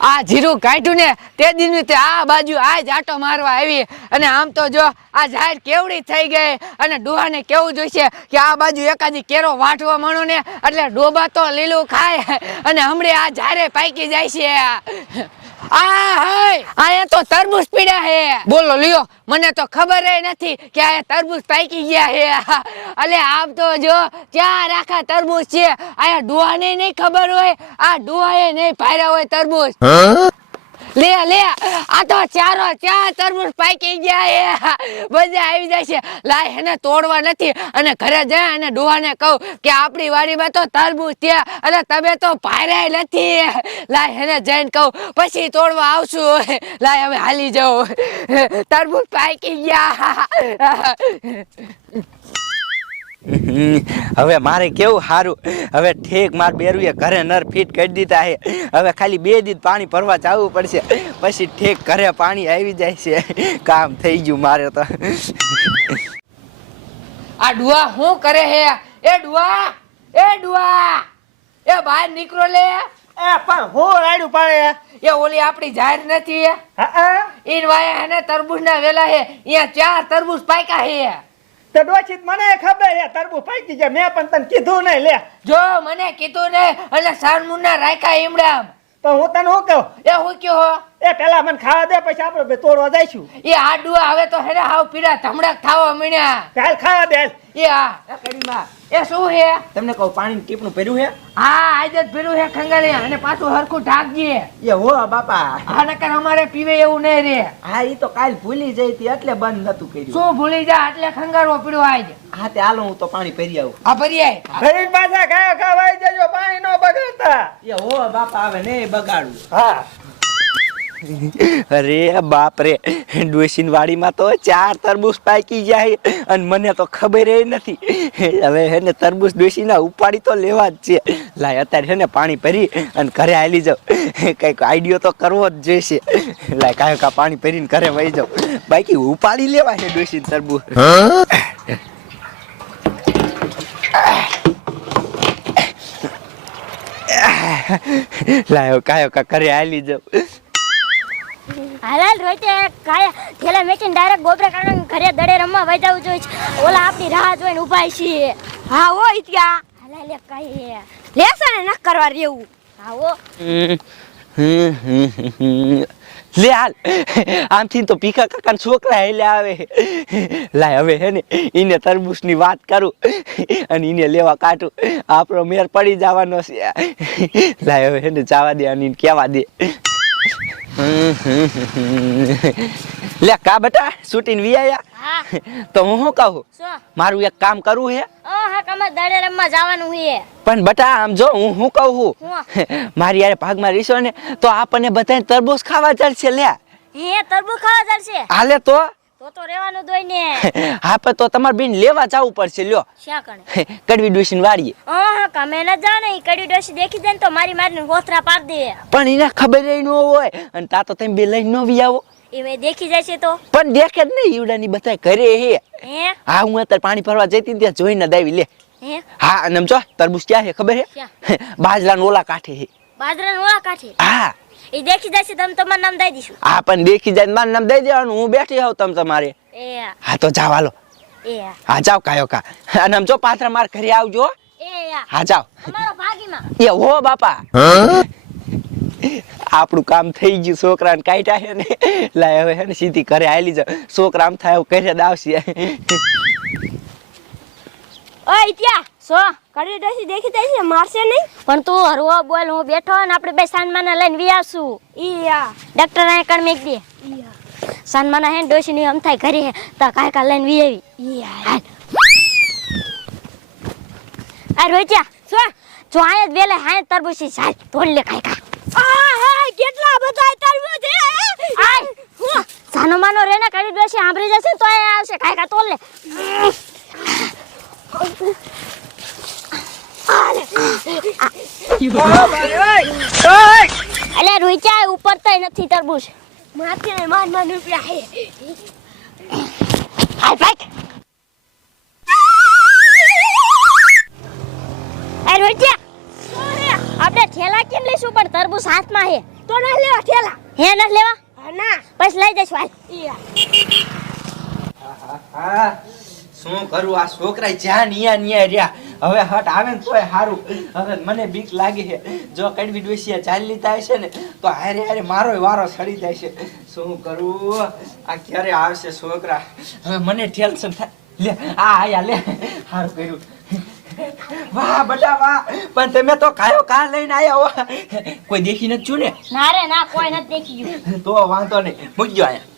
આ જીરું કાઢ્યું ને તે દિન તે આ બાજુ આ જ આટો મારવા આવી અને આમ તો જો આ જાહેર કેવડી થઈ ગઈ અને ડોહાને કેવું જોઈશે કે આ બાજુ એકાદી કેરો વાટવા માંડો ને એટલે ડોબા તો લીલું ખાય અને હમણે આ જારે પાકી જાય છે આયા તો તરબૂચ પીડ્યા હે બોલો લ્યો મને તો ખબર નથી કે આ તરબૂચ પાકી ગયા હે અલે આમ તો જો ચાર આખા તરબૂચ છે આયા ડોહાને નહીં ખબર હોય આ ડોહાએ નહીં પાર્યા હોય તરબૂચ લે લે આ તો ચારો ચાર તરબૂચ પાકી ગયા હે મજા આવી જાય છે લાય એને તોડવા નથી અને ઘરે જાય અને ડોહાને કહું કે આપણી વાડીમાં તો તરબૂચ છે અને તમે તો પાર્યા નથી લાય એને જઈને કહું પછી તોડવા આવશું લાય હવે હાલી જાઓ તરબૂચ પાકી ગયા હવે મારે કેવું સારું હવે ઠેક માર બેરુએ ઘરે નર ફીટ કરી દીધા હે હવે ખાલી 2 દિવસ પાણી ભરવા જવું પડશે પછી ઠેક ઘરે પાણી આવી જાય છે કામ થઈ ગયું મારે તો આ ડુઆ શું કરે હે એ ડુઆ એ બહાર નીકળો લે એ પણ હું રાડ્યું પાડે એ ઓલી આપણી જાહેર નથી ઈન વાયા એને તરબૂચના વેલા હે અહીંયા 4 તરબૂચ પાક્યા હે તો ડોશી મને ખબર હે તરબૂચ પાકી જાય મેં પણ તને કીધું નહીં લે જો મને કીધું નહીં એટલે સાનમુના રાખ્યા ઈમડામ તો હું તને શું કહું એ હું કયો એ પેલા મને ખાવા દે પછી આપણે બે તોડવા જઈશું એ આ ડુઆ હવે તો હેને હાવ પીડા ધમડાક થાવા મીણ્યા ચાલ ખાવા દે એ આ કડીમાં એ શું હે તમને કહું પાણી ટીપણું ભર્યું હે હા આજે જ ભેરું હે ખંગારે અને પાછું હરખું ઢાકજે એ હો બાપા આ નકર અમારે પીવે એવું નહીં રે હા ઈ તો કાલ ભૂલી જઈ હતી એટલે બંધ નતું કર્યું શું ભૂલી જા એટલે ખંગારવો પીડ્યો આજ હા તે હાલો હું તો પાણી ભરી આવું આ ભરી આય ફરી પાછા ખાવા જજો પાણી નો બગાડતા એ હો બાપા આવે ને બગાડું હા અરે બાપ રે ડોશીન વાડીમાં તો 4 તરબૂચ પાકી જાય અને મને તો ખબર નથી હવે હેને તરબૂચ ડોશીના ઉપાડી તો લેવા જ છે લાય અત્યારે હેને પાણી ભરી અને ઘરે આલી જાવ કઈક આઈડિયો તો કરવો જ જોઈશે લાય કાંઈ પાણી ભરીને ઘરે વહી જાવ બાકી ઉપાડી લેવા છે ડોશીન તરબૂચ લાયો કાયો ઘરે આલી જાવ હાલાલ રોતે કાયા થેલા મેચીને ડાયરેક્ટ ગોબરા કાઢીને ઘરે દડે રમવા વઈ જવું જોઈએ ઓલા આપણી રાહ જોઈને ઊભા છીએ હા હો ઇત્યા હાલાલ લે કાઈ લેસન ન કરવા રેવું હા હો લે હાલ આમથી તો પીકા કાકા છોકરા હેલે આવે લાય હવે હે ને ઈને તરબૂચની વાત કરું અને ઈને લેવા કાઢું આપણો મેર પડી જવાનો છે લાય હવે હે ને જવા દે અને કેવા દે લે કા બેટા શૂટિંગ વી આયા હા તો હું શું કહું શું મારું એક કામ કરવું હે હા કમર દડે રમવા જવાનું છે પણ બેટા આમ જો હું શું કહું હું મારી યાર ભાગમાં રીસો ને તો આપણને બધાને તરબૂચ ખાવા જશે લે હે તરબૂચ ખાવા જશે હાલે તો રેવાનું દોઈ ને હા પણ તો તમાર બેન લેવા જવું પડશે લ્યો શા કણે કડવી ડોશીને વાડીએ હા કમે ન જાણે કડી ડોશી દેખી જાય ને તો મારી મારીને હોથરા પાડ દે પણ એને ખબર ન હોય અને તા તો તમે બે લઈને ન વી આવો એ મે દેખી જાય છે તો પણ દેખે જ નહીં ઈવડાની બધા ઘરે હે હે હા હું અત્યારે પાણી ભરવા જઈતી ને ત્યાં જોઈને દાવી લે હે હા અને આમ જો તરબૂચ ક્યાં હે ખબર હે બાજરાના ઓલા કાંઠે હે બાજરાના ઓલા કાઠે હા એ દેખી જાય છે તમે તમારું નામ દઈ દીશું હા પણ દેખી જાય મારું નામ દઈ દેવાનું હું બેઠી હોઉં તમ તમારે એ હા તો જાવ હાલો એ હા જાવ કાયો કા અને આમ જો પાત્રા માર ઘરે આવજો એ હા જાવ અમારો ભાગીમાં એ હો બાપા આપણું કામ થઈ ગયું છોકરાને કાઢ્યા છે ને લાય હવે હે ને સીધી ઘરે આલી જાવ છોકરા આમ થાય ઘરે જ આવશે ઓય ત્યાં સો કડી ડોશી દેખી જાય છે મારશે નહીં પણ તું હરવો બોલ હું બેઠો ને આપણે બે સાનમાને લઈને વી આવશું ઈયા ડોક્ટર આય કણ મેક દે સાનમાના હે ડોશી ની આમ થાય ઘરે તા કાકા લઈને વી આવી ઈયા આ રોચ્યા સો જો આય વેલે હાય તરબૂચી સાલ તોડ લે કાકા હા કેટલા બધા તરબૂચ છે આય હું સાનો માનો રેને કડી ડોશી આંબરી જશે તો આય આવશે કાકા તોડ લે અલે રોઈચા ઉપર તો નથી તરબૂચ માથે ને માન રૂપિયા હે હાલ પાક એ રોઈચા આપણે ઠેલા કેમ લઈશું પણ તરબૂચ હાથમાં હે તો ના લેવા ઠેલા હે ના લેવા ના પછી લઈ જઈશું હાલ હા શું કરું આ છોકરા જ્યાં નિયા રહ્યા હવે હટ આવે ને તોય સારું હવે મને બીક લાગે છે જો કડવી ડોશિયા ચાલી લીધા હશે ને તો હારે હારે મારોય વારો સડી જાય છે શું કરું આ ક્યારે આવશે છોકરા હવે મને ટેન્શન થાય લે આ આયા લે સારું કર્યું વાહ બટા વાહ પણ તમે તો કાયો કા લઈને આયા હો કોઈ દેખી નથી છું ને ના રે ના કોઈ નથી દેખી ગયું તો વાંધો નહીં મૂકજો અહીંયા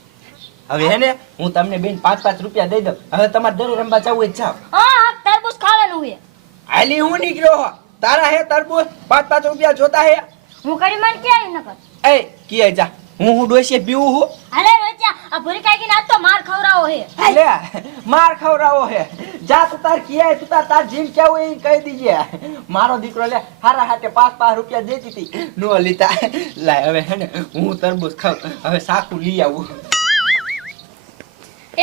હવે હે ને હું તમને બેન 5-5 રૂપિયા દઈ દઉં હવે તમારે દરે રમવા જવું હોય જાવ હા તરબૂચ ખાવાનું હે આલી હું નીકળ્યો તારા હે તરબૂચ 5-5 રૂપિયા જોતા હે હું કરી મન કે આવી નકર એ કિયા જા હું ડોસીએ પીવું હું અરે રોચા આ ભૂરી કાકી ના તો માર ખવરાવો હે લે માર ખવરાવો હે જા તું તાર કિયા તું તાર જીમ કેવું એ કહી દીજે મારો દીકરો લે હારા હાટે 5-5 રૂપિયા દેતી હતી નો લીતા લાય હવે હે ને હું તરબૂચ ખાવ હવે સાકુ લઈ આવું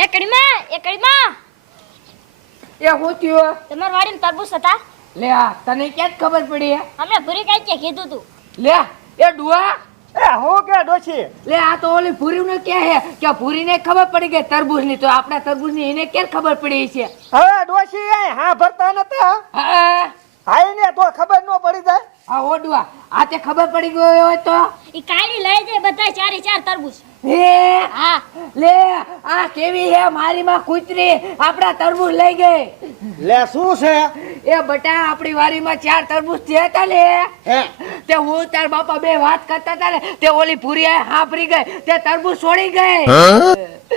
એકડીમાં એ હું થયો તમાર વાડીમાં તરબૂચ હતા લે આ તને ક્યાં ખબર પડી હે? અમે ભૂરી કાકી કીધું તું લે એ ડુઆ એ હું કે ડોશી લે આ તો ઓલી ભૂરીને કે હે કે ભૂરીને ખબર પડી ગઈ તરબૂચની તો આપણા તરબૂચની એને ક્યાં ખબર પડી છે હવે ડોશી હા ભરતા નતા હા હાય ને તો ખબર ન પડી જાય આ ઓડવા આ તે ખબર પડી ગયો હોય તો ઈ કાળી લઈ જાય બધા 4 તરબૂચ હે હા લે આ કેવી હે મારી માં કૂતરી આપણા તરબૂચ લઈ ગઈ લે શું છે એ બટા આપણી વાડીમાં 4 તરબૂચ છે હતા લે હે તે હું તાર બાપા બે વાત કરતા હતા ને તે ઓલી ભૂરી હાંભરી ગઈ તે તરબૂચ છોડી ગઈ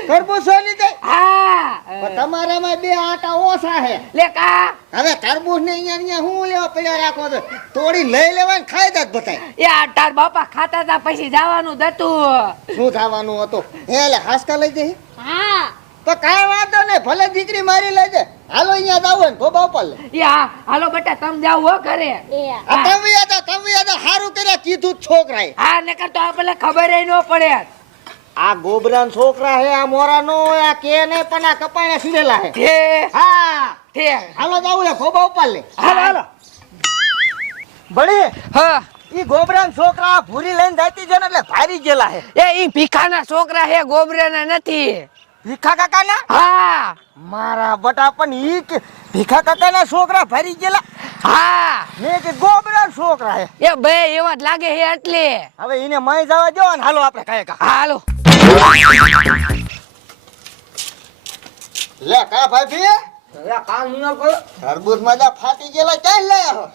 તરબૂચ સોની દે હા તમારામાં બે આટા ઓછા હે લે કા હવે તરબૂચ ને અહીંયા હું લેવા પડ્યા રાખો તો તોડી લઈ લેવાય ને ખાઈ જાત બતાય એ આ તાર બાપા ખાતા હતા પછી જવાનું દતું શું થવાનું હતું હે લે હાસકા લઈ જઈ હા તો કાઈ વાંધો નહીં ભલે દીકરી મારી લઈ જાય હાલો અહીંયા જાવ ને ધોબા ઉપર લે એ હા હાલો બટા તમે જાવ હો ઘરે એ આ તમે યાદ હારું કર્યા કીધું જ છોકરાએ હા નકર તો આપણે ખબર ન પડે આ ગોબરાન છોકરા હે આ મોરા નો આ કે નહીં પણ આ કપાણે સીડેલા હે તે હા તે હાલો જાવ ને ધોબા ઉપર લે હાલો, હાલો ભણી હા ઈ ગોબરાન છોકરા ભૂરી લઈને જાતી છે ને એટલે ભારી ગયેલા હે એ ઈ ભીખાના છોકરા હે ગોબરાના નથી ભીખા કાકાના હા મારા બટા પણ ઈ કે ભીખા કાકાના છોકરા ભારી ગયેલા હા મેં કે ગોબરાન છોકરા હે એ બે એવા જ લાગે હે એટલે હવે એને મય જવા દો ને હાલો આપણે કાય કા હાલો લે કા ભાઈ લે કામ ન કરો તરબૂચ મજા ફાટી ગયેલા ક્યાં લઈ આવો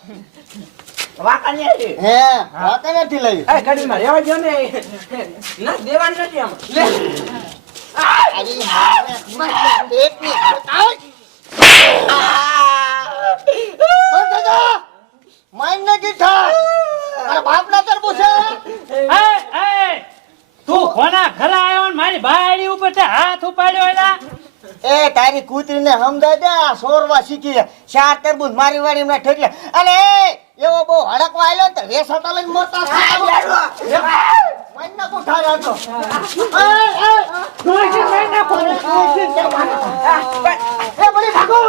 વાકાની આલી હે વાકા નથી લઈ એ ગાડી માં રેવા દો ને ના દેવાનું નથી આમ લે અરે મારે પેટની આય બંધ જા માઈને કીઠા અરે બાપના તરબૂચ છે તું કોના ઘરે આવ્યો ને મારી બાયડી ઉપર તે હાથ ઉપાડ્યો એલા એ તારી કૂતરીને સમજાય દે આ સોરવા શીખી છે 4 તરબૂચ મારી વાડી માં ઠેકલે અલે એવો બહુ હડકવા આલ્યો ને રેસતા લઈને મોટા માઈને કોઠા રાખો એ બળી ભાગો